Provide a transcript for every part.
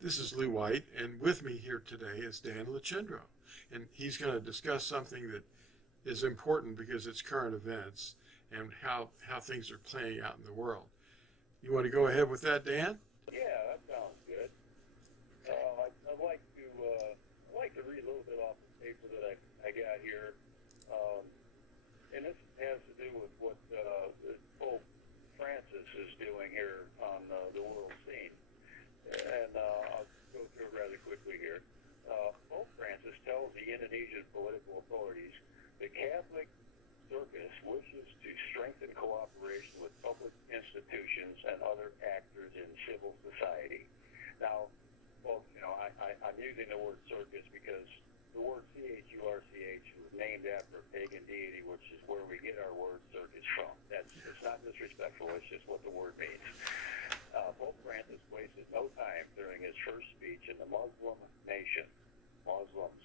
This is Lew White, and with me here today is Dan Lachindro, and he's going to discuss something that is important because it's current events and how things are playing out in the world. You want to go ahead with that, Dan? Yeah, that sounds good. I'd like to read a little bit off the paper that I got here, um, and this has to do with what Pope Francis is doing here on the world scene. And I'll go through it rather quickly here. Pope Francis tells the Indonesian political authorities the Catholic circus wishes to strengthen cooperation with public institutions and other actors in civil society. Now, I'm using the word circus because the word CHURCH was named after a pagan deity, which is where we get our word circus from. It's not disrespectful, it's just what the word means. Pope Francis wasted no time during his first speech in the Muslim nation. Muslims,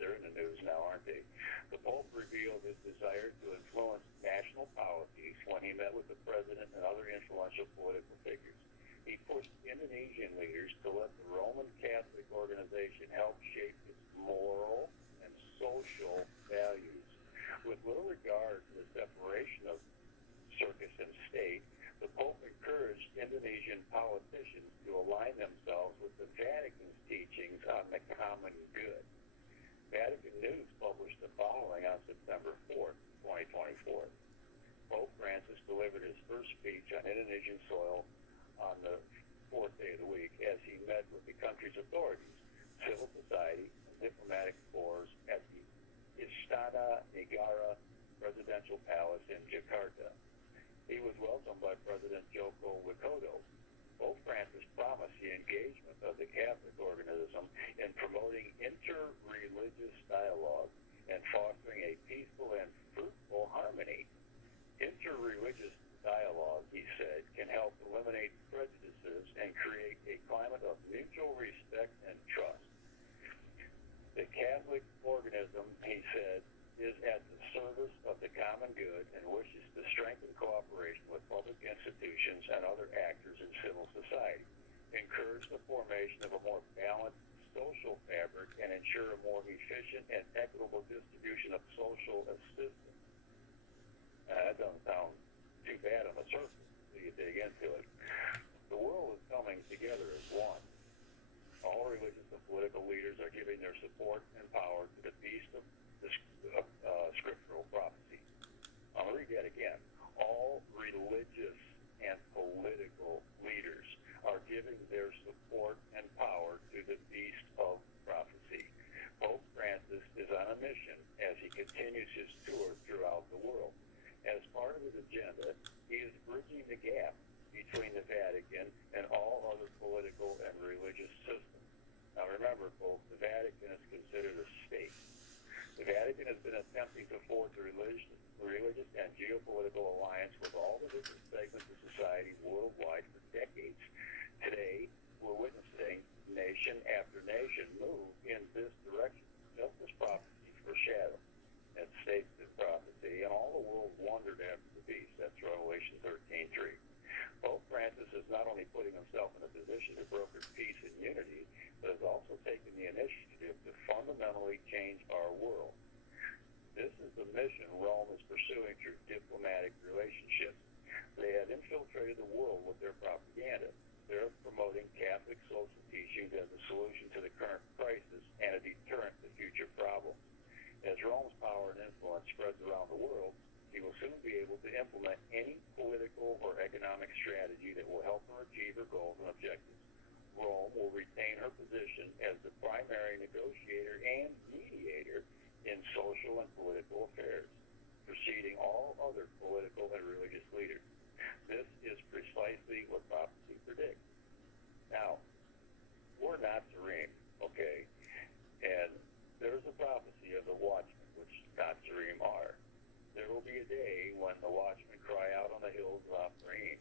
they're in the news now, aren't they? The Pope revealed his desire to influence national policies when he met with the president and other influential political figures. He pushed Indonesian leaders to let the Roman Catholic organization help shape its moral and social values. With little regard to the separation of circus and state, the Pope encouraged Indonesian politicians to align themselves with the Vatican's teachings on the common good. Vatican News published the following on September 4th, 2024. Pope Francis delivered his first speech on Indonesian soil on the fourth day of the week as he met with the country's authorities, civil society, and diplomatic corps at the Istana Negara presidential palace in Jakarta. He was welcomed by President Joko Widodo. Pope Francis promised the engagement of the Catholic organism in promoting inter-religious dialogue and fostering a peaceful and fruitful harmony. Inter-religious dialogue, he said, can help eliminate prejudices and create a climate of mutual respect and trust. The Catholic organism, he said, is at the service of the common good and wishes to strengthen cooperation with public institutions and other actors in civil society, encourage the formation of a more balanced social fabric, and ensure a more efficient and equitable distribution of social assistance. That doesn't sound too bad on the surface until you dig into it. The world is coming together as one. All religious and political leaders are giving their support and power to the beast of scriptural prophecy. I'll read that again. All religious and political leaders are giving their support and power to the beast of prophecy. Pope Francis is on a mission as he continues his tour throughout the world. As part of his agenda, he is bridging the gap between the Vatican and all other political and religious systems. Now remember, folks, the Vatican is considered a state. The Vatican has been attempting to forge a religious and geopolitical alliance with all the different segments of society worldwide for decades. Today, we're witnessing nation after nation move in this direction, just as prophecy foreshadowed and states this prophecy, and all the world wondered after the beast. That's Revelation 13:3. Pope Francis is not only putting himself in a position to broker peace and unity, but has also taken the initiative to fundamentally change our world. This is the mission Rome is pursuing through diplomatic relationships. They have infiltrated the world with their propaganda. They're promoting Catholic social teachings as a solution to the current crisis and a deterrent to future problems. As Rome's power and influence spreads around the world, he will soon be able to implement any political or economic strategy that will help her achieve her goals and objectives. Rome will retain her position as the primary negotiator and mediator in social and political affairs, preceding all other political and religious leaders. This is precisely what prophecy predicts. Now, we're Natsarim, okay? And there's a prophecy of the Watchmen, which Natsarim are. There will be a day when the Watchmen cry out on the hills of Aramaic.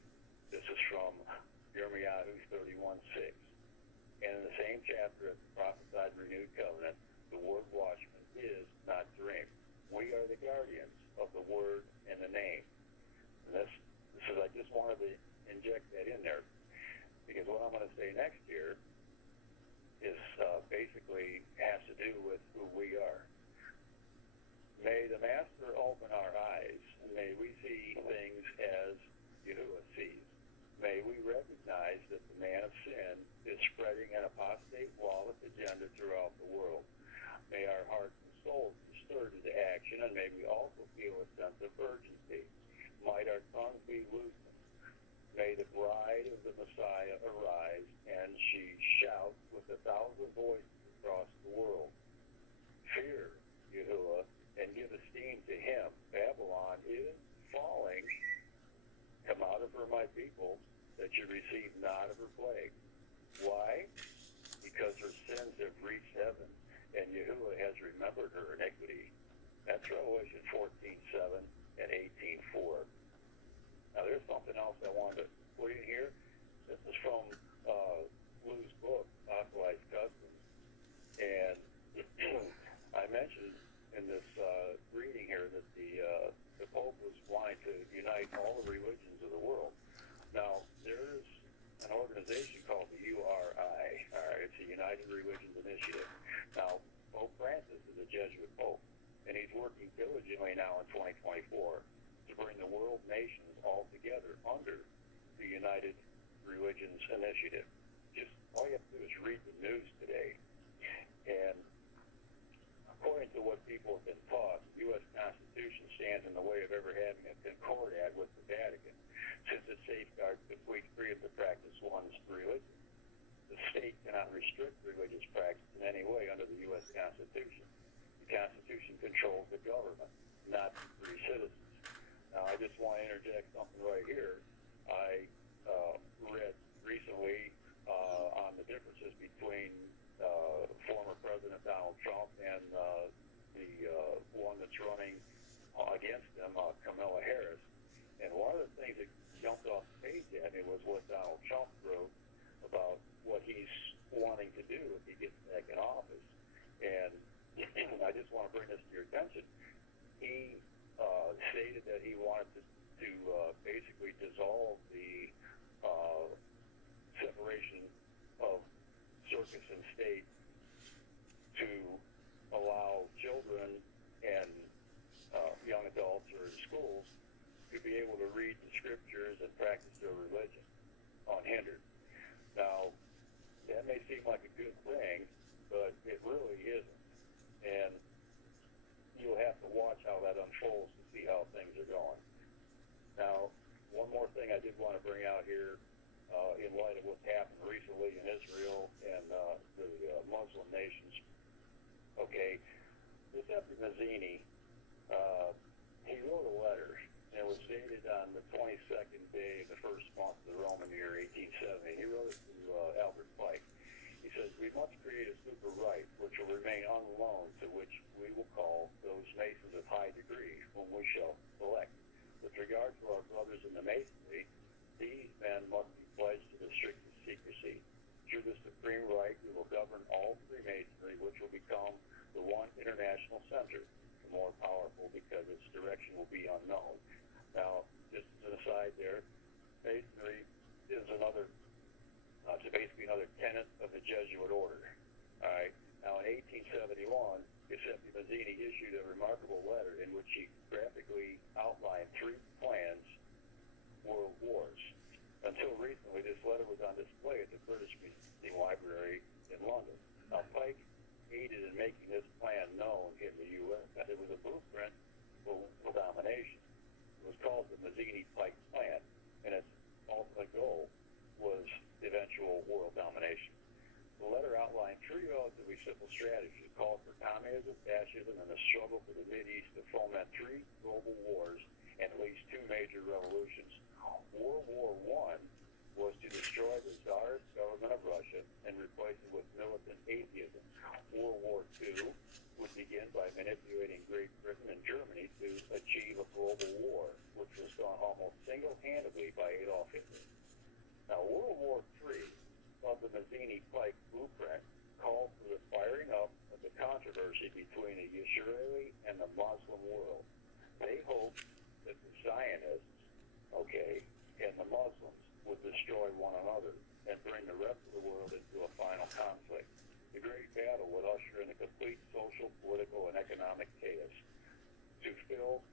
This is from Yahusha'S 31:6. And in the same chapter of the prophesied renewed covenant, the word watchman is Natsarim. We are the guardians of the word and the name. And this is, I just wanted to inject that in there, because what I'm going to say next year basically has to do with who we are. May the Master open our eyes, and may we see things as Yahuwah sees. May we recognize that the man of sin is spreading an apostate lawless agenda throughout the world. May our hearts and souls be stirred into action, and may we also feel a sense of urgency. Might our tongues be loosened. May the bride of the Messiah arise, and she shout with 1,000 voices across the world. Fear Yahuwah and give esteem to him. Babylon is falling. Come out of her, my people, that you receive not of her plague. Why? Because her sins have reached heaven, and Yahuwah has remembered her iniquity. That's Revelation 14:7 and 18:4. Now, there's something else I wanted to put in here. This is from Lew's book, Authorized Customs. And I mentioned in this reading here that the Pope was wanting to unite all the religions of the world. Now, there's an organization called the URI. It's the United Religions Initiative. Now, Pope Francis is a Jesuit Pope, and he's working diligently now in 2024 to bring the world nations all together under the United Religions Initiative. Just all you have to do is read the news today. And according to what people have been taught, the U.S. Constitution stands in the way of ever having a concordat with the Vatican, since it safeguards the freedom to practice one's religion. The state cannot restrict religious practice in any way under the U.S. Constitution. The Constitution controls the government, not the free citizens. Now, I just want to interject something right here. I read recently on the differences between former President Donald Trump and the one that's running against him, Kamala Harris. And one of the things that jumped off the page at me was what Donald Trump wrote about what he's wanting to do if he gets back in office. And I just want to bring this to your attention. He stated that he wanted to basically dissolve the separation of circus and state to allow children and young adults or in schools to be able to read the scriptures and practice their religion unhindered. Now, that may seem like a good thing, but it really isn't. And you'll have to watch how that unfolds to see how things are going. Now, one more thing I did want to bring out here in light of what's happened recently in Israel and the Muslim nations. Okay, Giuseppe Mazzini, he wrote a letter, and it was dated on the 22nd day of the first month of the Roman year, 1870. He wrote it to Albert Pike. He says, "We must create a super right which will remain unknown, to which we will call those masons of high degree, whom we shall select. With regard to our brothers in the masonry, these men must be pledged to the strictest secrecy. Through the supreme right, we will govern all Freemasonry, which will become the one international center, the more powerful because its direction will be unknown." Now, just as an aside there, Masonry is another, it's basically another tenet of the Jesuit order. All right. Now, in 1871, Giuseppe Mazzini issued a remarkable letter in which he graphically outlined 3 planned world wars. Until recently, this letter was on display at the British Museum Library in London. Now, Pike aided in making this plan known in the U.S. It was a blueprint for world domination. It was called the Mazzini-Pike Plan, and its ultimate goal was eventual world domination. The letter outlined 3 relatively simple strategies: it called for communism, fascism, and the struggle for the Mideast to foment 3 global wars and at least 2 major revolutions. World War I was to destroy the Tsarist government of Russia and replace it with militant atheism. World War II would begin by manipulating Great Britain and Germany to achieve a global war, which was done almost single-handedly by Adolf Hitler. Now, World War III of the Mazzini-Pike blueprint called for the firing up of the controversy between the Israeli and the Muslim world. They hoped that the Zionists, and the Muslims would destroy one another and bring the rest of the world into a final conflict. The Great status. To fill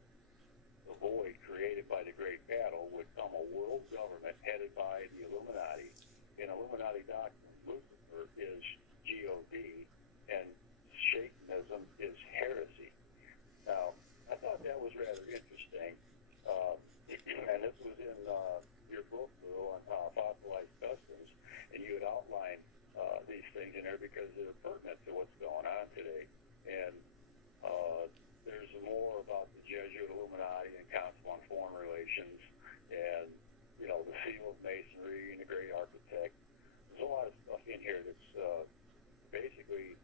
the void created by the Great Battle would come a world government headed by the Illuminati. In Illuminati doctrine, Lucifer is God, and Satanism is heresy. Now, I thought that was rather interesting, and this was in your book, Lou, on fossilized customs, and you had outlined these things in there because they're pertinent to what's going on today. And there's more about the Jesuit Illuminati and Council on Foreign Relations, and the seal of Masonry and the Great Architect. There's a lot of stuff in here that's basically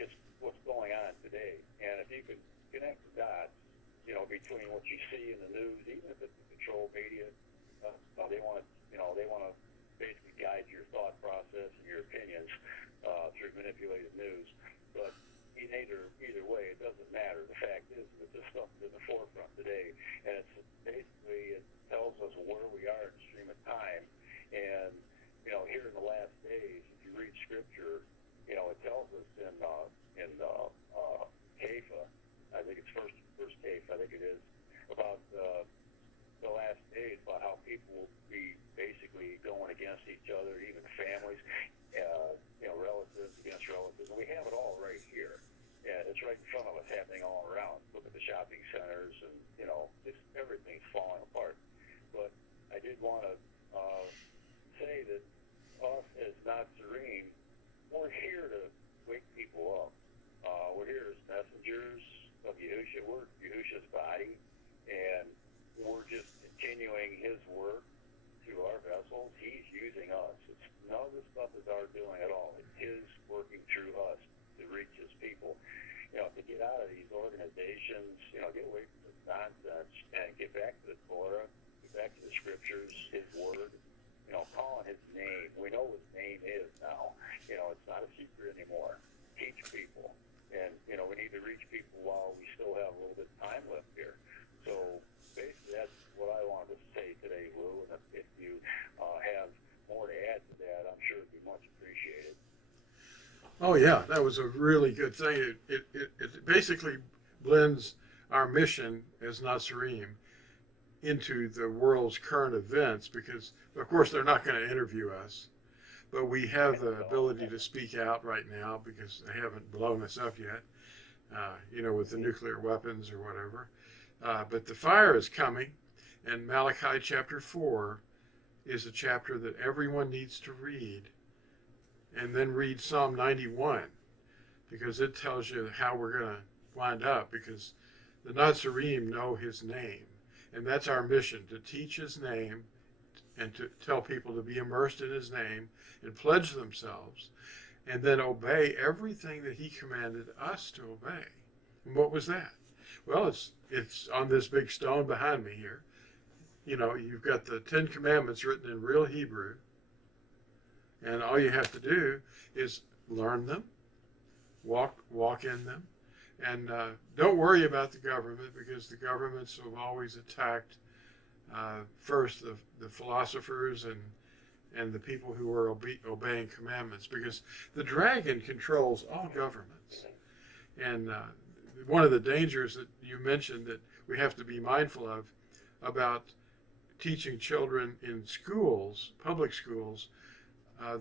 it's what's going on today. And if you could connect the dots, between what you see in the news, even if it's the controlled media, they want to basically guide your thought process and your opinions through manipulated news. But either way, it doesn't matter. The fact is that this stuff is in the forefront today, and it's basically it tells us where we are in the stream of time. And here in the last days, if you read Scripture, it tells us in Kepha, I think it's first Kepha, I think it is, about the last days, about how people will be basically going against each other, even families, relatives against relatives. And we have it all right here. And it's right in front of us, happening all around. Look at the shopping centers, and just everything's falling apart. But I did want to say that us as Natsarim, we're here to wake people up. We're here as messengers of Yahushua. We're Yahusha'S body, and we're just continuing His work through our vessels. He's using us. None of this stuff is our doing at all. It's His working through us to reach His people. To get out of these organizations, get away from this nonsense and get back to the Torah, get back to the Scriptures, His Word, calling His name. We know His name is now. It's not a secret anymore. Teach people. And, we need to reach people while we still have a little bit of time left here. So, basically, that's what I wanted to say today, Lou. And if you have more to add to that, I'm sure it'd be much appreciated. Oh yeah, that was a really good thing. It basically blends our mission as Natsarim into the world's current events, because of course they're not going to interview us, but we have the ability to speak out right now because they haven't blown us up yet, with the nuclear weapons or whatever. But the fire is coming, and Malachi chapter 4 is a chapter that everyone needs to read. And then read Psalm 91, because it tells you how we're going to wind up, because the Natsarim know His name. And that's our mission, to teach His name and to tell people to be immersed in His name and pledge themselves, and then obey everything that He commanded us to obey. And what was that? Well, it's on this big stone behind me here. You've got the 10 Commandments written in real Hebrew. And all you have to do is learn them, walk in them, and don't worry about the government, because the governments have always attacked first the philosophers and the people who are obeying commandments, because the dragon controls all governments. And one of the dangers that you mentioned that we have to be mindful of about teaching children in schools, public schools,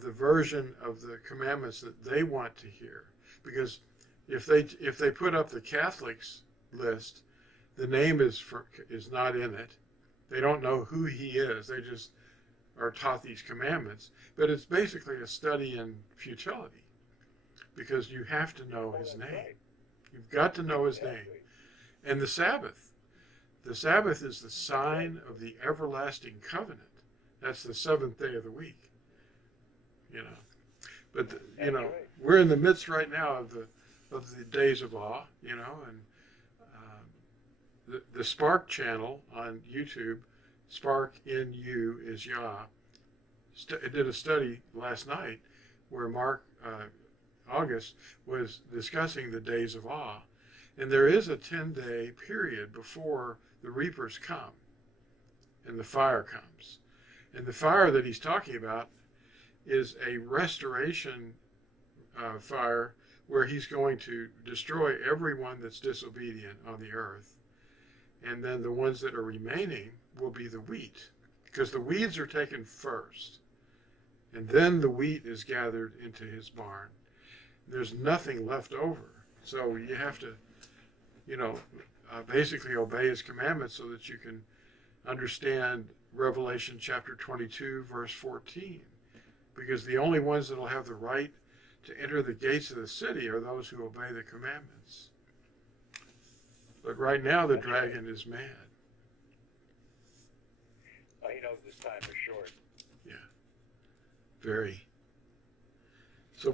the version of the commandments that they want to hear, because if they put up the Catholics list, the name is not in it. They don't know who He is. They just are taught these commandments. But it's basically a study in futility, because you have to know His name. You've got to know His name. And the Sabbath. The Sabbath is the sign of the everlasting covenant. That's the seventh day of the week. But we're in the midst right now of the days of awe, and the Spark channel on YouTube, Spark in You is Yah, did a study last night where Mark August was discussing the days of awe, and there is a 10-day period before the reapers come and the fire comes, and the fire that he's talking about is a restoration fire where he's going to destroy everyone that's disobedient on the earth. And then the ones that are remaining will be the wheat, because the weeds are taken first. And then the wheat is gathered into his barn. There's nothing left over. So you have to, basically obey his commandments so that you can understand Revelation chapter 22, verse 14. Because the only ones that will have the right to enter the gates of the city are those who obey the commandments. But right now the dragon is mad. He knows his time is short. Yeah, very. So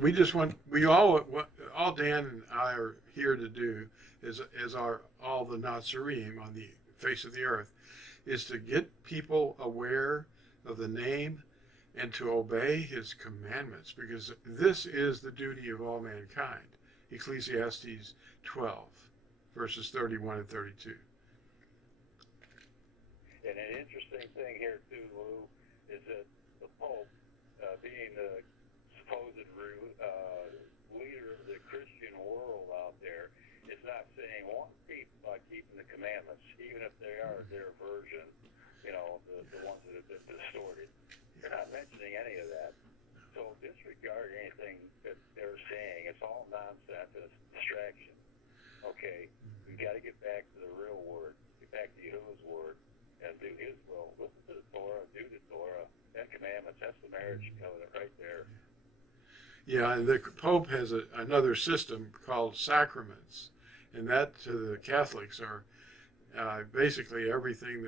all Dan and I are here to do, as are all the Natsarim on the face of the earth, is to get people aware of the name and to obey his commandments, because this is the duty of all mankind. Ecclesiastes 12, verses 31 and 32. And an interesting thing here too, Lou, is that the Pope, being the supposed leader of the Christian world out there, is not saying one peep about keeping the commandments, even if they are their version, the ones that have been distorted. They're not mentioning any of that. So disregard anything that they're saying. It's all nonsense and it's distraction. Okay, we've got to get back to the real word, get back to Yahusha'S word, and do his will. Listen to the Torah, do the Torah, and commandments. That's the marriage covenant right there. Yeah, and the Pope has another system called sacraments, and that to the Catholics are basically everything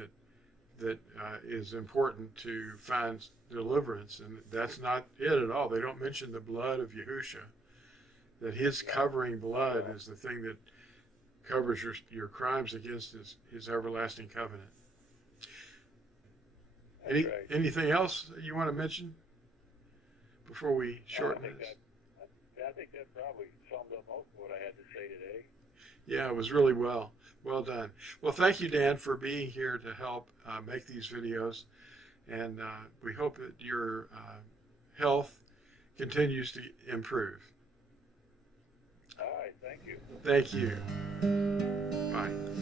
that is important to find deliverance, and that's not it at all. They don't mention the blood of Yahusha, that his covering blood is the thing that covers your crimes against his everlasting covenant. Anything else that you want to mention before we shorten this? I think that probably summed up most of what I had to say today. Yeah, it was really well done. Well, thank you, Dan, for being here to help make these videos, and we hope that your health continues to improve. All right, thank you. Thank you. Bye.